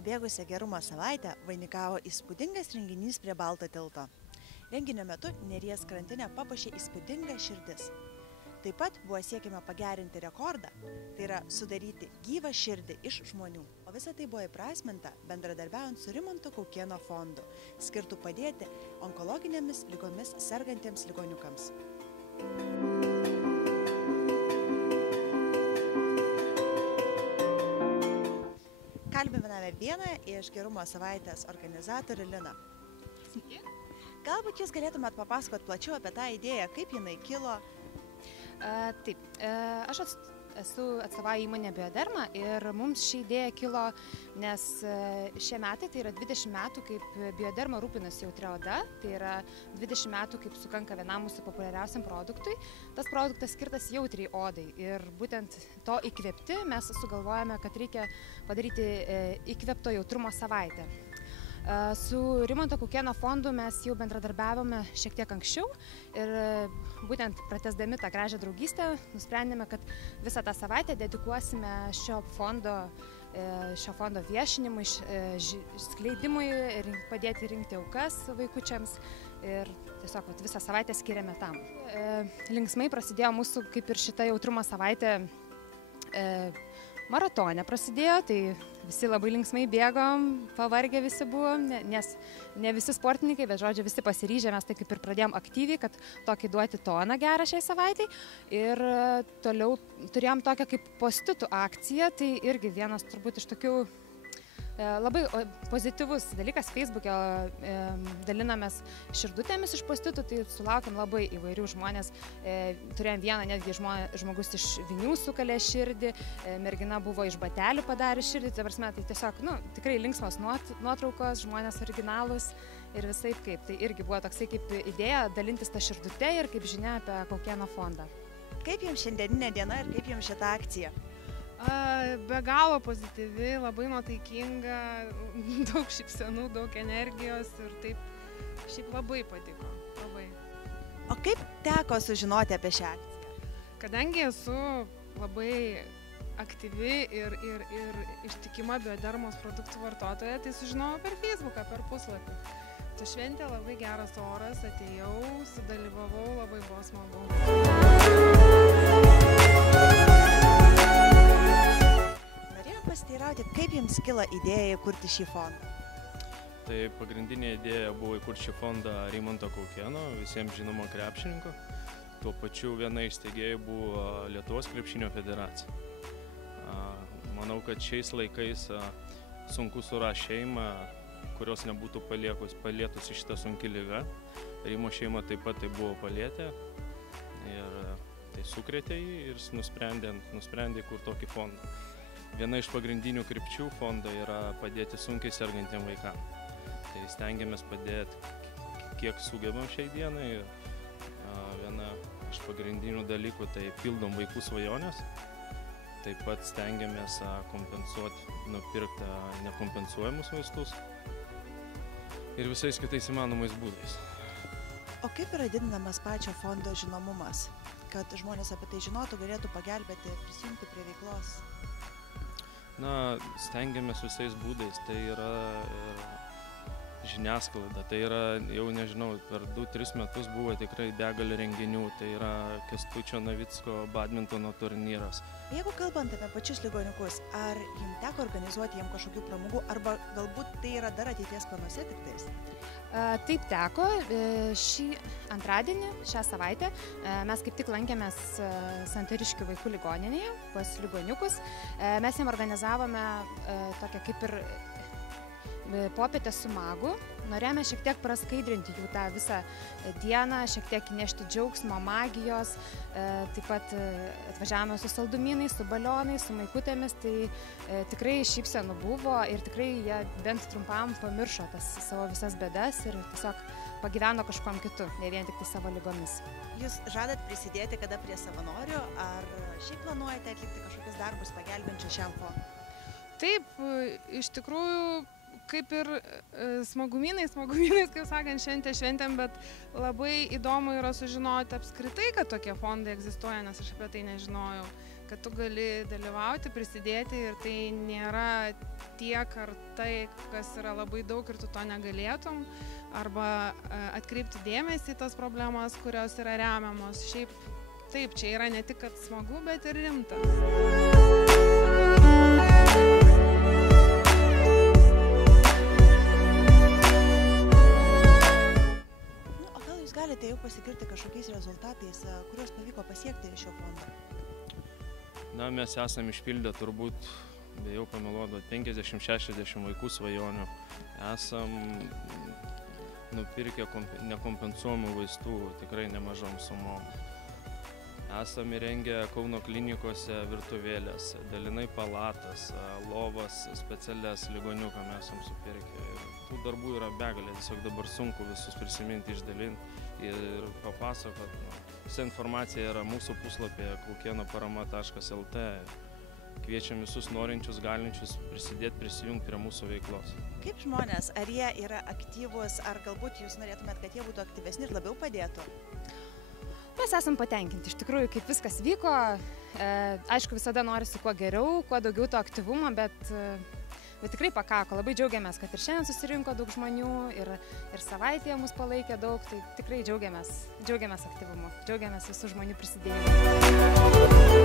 prabėgusią gerumo savaitę vainikavo įspūdingas renginys prie Balto tilto. Renginio metu Neries krantinę papuošė įspūdinga širdis. Taip pat buvo siekiama pagerinti rekordą, tai yra sudaryti gyvą širdį iš žmonių. O visa tai buvo įprasminta bendradarbiaujant su Rimanto Kaukėno fondu, skirtų padėti onkologinėmis ligomis sergantiems ligoniukams. Kalbiname vieną iš gerumo savaitės organizatorių Liną. Galbūt jūs galėtumėt papasakoti plačiau apie tą idėją, kaip jinai kilo? Taip, aš esu atstovauju įmonė Bioderma ir mums ši idėja kilo, nes šie metai, tai yra 20 metų, kaip Bioderma rūpinasi jautria oda, tai yra 20 metų, kaip sukanka vienam mūsų populiariausiam produktui. Tas produktas skirtas jautriai odai ir būtent to įkvėpti mes sugalvojame, kad reikia padaryti įkvėpto jautrumo savaitę. Su Rimanto Kaukėno fondu mes jau bendradarbiavome šiek tiek anksčiau ir būtent pratęsdami tą gražią draugystę nusprendėme, kad visą tą savaitę dedikuosime šio fondo viešinimui, skleidimui, padėti rinkti aukas vaikučiams ir tiesiog visą savaitę skiriame tam. Linksmai prasidėjo mūsų, kaip ir šita jautrumo savaitė, maratone prasidėjo, tai visi labai linksmai bėgom, pavargę visi buvom, nes ne visi sportininkai, bet žodžiu visi pasiryžę, mes tai kaip ir pradėjom aktyviai, kad tokį duoti toną gerą šiai savaitai. Ir toliau turėjom tokią kaip postitų akciją, tai irgi vienas turbūt iš tokių labai pozityvus dalykas. Facebook'e dalinamės širdutėmis iš postitų, tai sulaukėm labai įvairių žmonės. Turėjom vieną netgi žmogus iš vinių sukalė širdį, mergina buvo iš batelių padarė širdį, tai tiesiog tikrai linksmos nuotraukos, žmonės originalūs ir visai kaip. Tai irgi buvo toksai kaip idėja dalintis tą širdutę ir kaip žinia apie Kaukėno fondą. Kaip jums šiandieninė diena ir kaip jums šita akcija? Be galo pozityvi, labai nuotaikinga, daug šypsenų, daug energijos ir taip šiaip labai patiko. Labai. O kaip teko sužinoti apie šią akciją? Kadangi esu labai aktyvi ir ištikima Biodermos produktų vartotoja, tai sužinojau per Facebooką, per puslapį. Tu šventė, labai geras oras, atėjau, sudalyvavau, labai buvo smagu. Pasiteirauti, kaip jums kilo idėja įkurti šį fondą? Tai pagrindinė idėja buvo įkurti šį fondą Rimanto Kaukėno, visiems žinomo krepšininko. Tuo pačiu viena iš steigėjų buvo Lietuvos krepšinio federacija. Manau, kad šiais laikais sunku surasti šeimą, kurios nebūtų palietusi šitą sunki liga. Rimo šeima taip pat tai buvo palietę ir tai sukrėtė jį ir nusprendė įkurti tokį fondą. Viena iš pagrindinių krypčių fondo yra padėti sunkiai sergantiem vaikam. Tai stengiamės padėti, kiek sugebam šiai dienai. Viena iš pagrindinių dalykų tai pildom vaikų svajonės. Taip pat stengiamės kompensuoti, nupirkti nekompensuojamus vaistus ir visais kitais įmanomais būdais. O kaip yra didinamas pačio fondo žinomumas, kad žmonės apie tai žinotų, galėtų pagelbėti ir prisijungti prie veiklos? Stengiamės visais būdais, tai yra ir žiniasklaida, tai yra, jau nežinau, per 2-3 metus buvo tikrai begalė renginių, tai yra Kęstučio Navicko badmintono turnyras. Jeigu kalbant apie pačius ligoniukus, ar jums teko organizuoti jiems kažkokių pramogų, arba galbūt tai yra dar ateities planuose tik tais? Taip teko. Šį antradienį, šią savaitę, mes kaip tik lankėmės Santariškių vaikų ligoninėje pas ligoniukus. Mes jiems organizavome tokią kaip ir popietę su magu. Norėjome šiek tiek praskaidrinti jų tą visą dieną, šiek tiek įnešti džiaugsmo, magijos. Taip pat atvažiavome su saldumynais, su balionais, su maikutėmis. Tai tikrai šypsenų buvo ir tikrai jie bent trumpam pamiršo tas savo visas bėdas ir tiesiog pagyveno kažkuom kitu, ne vien tik tai savo ligomis. Jūs žadat prisidėti kada prie savanorių, ar šiaip planuojate atlikti kažkokius darbus pagelbinčius šiam fondui? Taip, iš tikrųjų, kaip ir smagumynais, kaip sakant, šventėm, bet labai įdomu yra sužinoti apskritai, kad tokie fondai egzistuoja, nes aš apie tai nežinojau. kad tu gali dalyvauti, prisidėti ir tai nėra tiek ar tai, kas yra labai daug ir tu to negalėtum, arba atkreipti dėmesį į tas problemas, kurios yra remiamos. Šiaip taip, čia yra ne tik kad smagu, bet ir rimta. Galite jau pasigirti kažkokiais rezultatais, kuriuos pavyko pasiekti šio fondo? Na, mes esame išpildę turbūt, bijau pameluoti, 50-60 vaikų svajonių. Esam nupirkę nekompensuojamų vaistų tikrai nemažom sumom. Esam įrengę Kauno klinikose virtuvėlės, dalinai palatas, lovas, specialias ligoniukam esam supirkę. Tų darbų yra begalė, tiesiog dabar sunku visus prisiminti, išdalinti ir papasakot. Visa informacija yra mūsų puslapyje kaukienoparama.lt. Kviečiam visus norinčius, galinčius prisidėti, prisijungti prie mūsų veiklos. Kaip žmonės, ar jie yra aktyvūs, ar galbūt jūs norėtumėt, kad jie būtų aktyvesni ir labiau padėtų? Mes esam patenkinti, iš tikrųjų, kaip viskas vyko. Aišku, visada norisi kuo geriau, kuo daugiau to aktyvumo, bet tikrai pakako. Labai džiaugiamės, kad ir šiandien susirinko daug žmonių ir savaitėje mus palaikė daug, tai tikrai džiaugiamės aktyvumu, džiaugiamės visų žmonių prisidėjimu.